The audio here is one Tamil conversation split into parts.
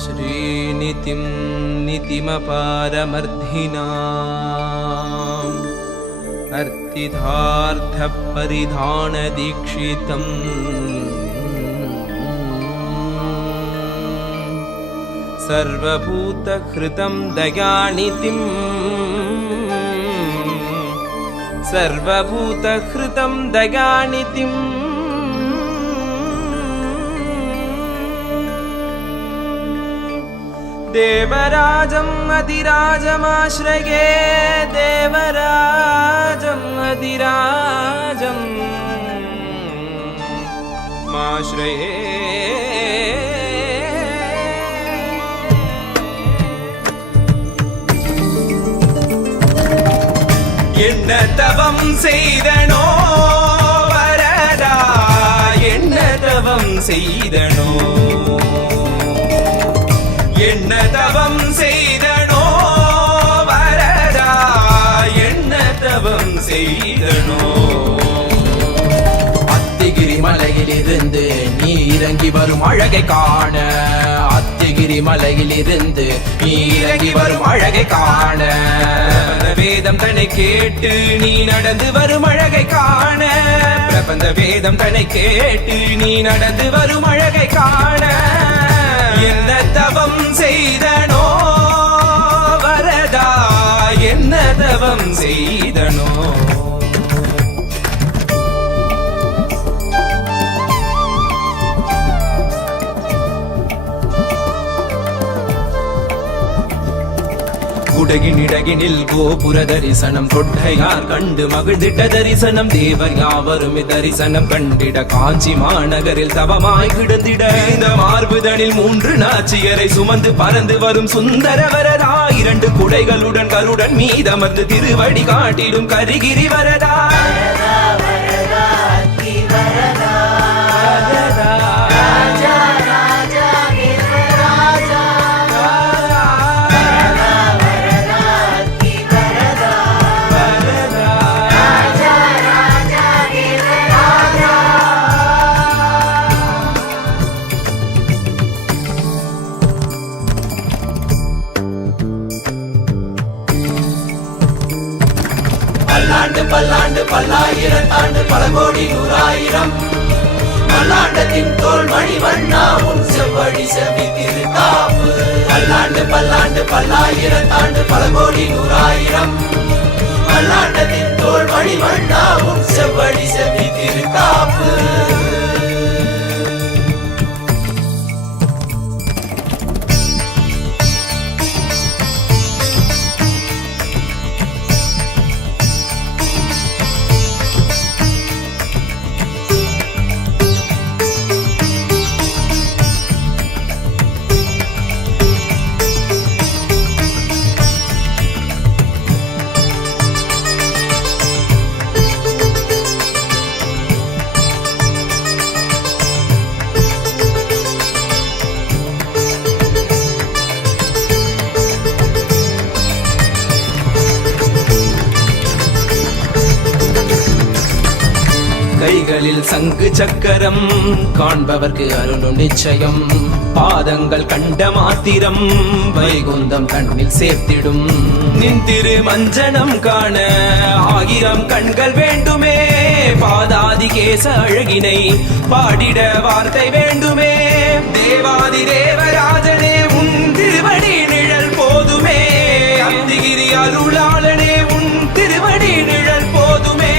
श्रीनितिं नितिमपारमर्धिनाम् अर्थितार्थपरिधानदीक्षितम् सर्वभूतहृतं दयानिधिं सर्वभूतहृतं दयानिधिं देवराजम् अधिराजमाश्रये देवराजम् अधिराजम् माश्रये என்ன தவம் செய்தனோ வரதா என்ன தவம் செய்தனோ என்ன தவம் செய்தனோ வரதா என்ன தவம் செய்தனோ அத்திகிரி மலையிலிருந்து நீ இறங்கி வரும் அழகை காண அத்திகிரி மலையிலிருந்து நீ இறங்கி வரும் அழகை காண வேதம் தன்னை கேட்டு நீ நடந்து வரும் அழகை காண பிரபந்த வேதம் தன்னை கேட்டு நீ நடந்து வரும் அழகை காண என்ன தவம் செய்தனோ வரதா என்ன தவம் செய்தனோ குடகினிடகினில் கோபுர தரிசனம் கொட்டையார் கண்டு மகிழ்ந்திட்ட தரிசனம் தேவர் யாவரும் தரிசனம் கண்டிட காஞ்சி மாநகரில் தவமாய் கிடந்திட இந்த மார்புதனில் 3 நாச்சியரை சுமந்து பறந்து வரும் சுந்தர வரதா 2 குடைகளுடன் கருடன் மீதமர்ந்து திருவடி காட்டிடும் கரிகிரி வரதா பல்லாண்டு பல்லாயிரத்தாண்டு பல கோடி நூறாயிரம் பல்லாண்டத்தின் தோல் மணிவண்ணா உன் செவ்வழி செவி திருக்காப்பு பல்லாண்டு பல்லாயிரத்தாண்டு பல கோடி நூறாயிரம் பல்லாண்டத்தின் தோல் மணிவண்ணா உன் செவ்வழி செவி திருக்காப்பு கைகளில் சங்கு சக்கரம் காண்பவர்க்கு அருளும் நிச்சயம் பாதங்கள் கண்ட மாத்திரம் வைகுந்தம் கண்ணில் சேர்த்திடும் நின் திரு மஞ்சனம் காண 1000 கண்கள் வேண்டுமே பாதாதி கேச அழகினை பாடிட வார்த்தை வேண்டுமே தேவாதி தேவராஜனே உன் திருவடி நிழல் போதுமே அத்திகிரி அருளாளனே உன் திருவடி நிழல் போதுமே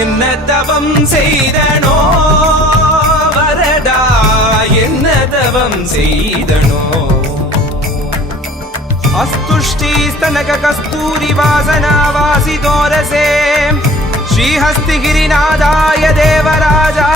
என்ன தவம் செய்தனோ வரதா என்ன தவம் செய்தனோ அஸ்துஷ்டி ஸ்தனக கஸ்தூரி வாசனா வாசிதோரசே ஸ்ரீஹஸ்திகிரிநாதாய தேவராஜா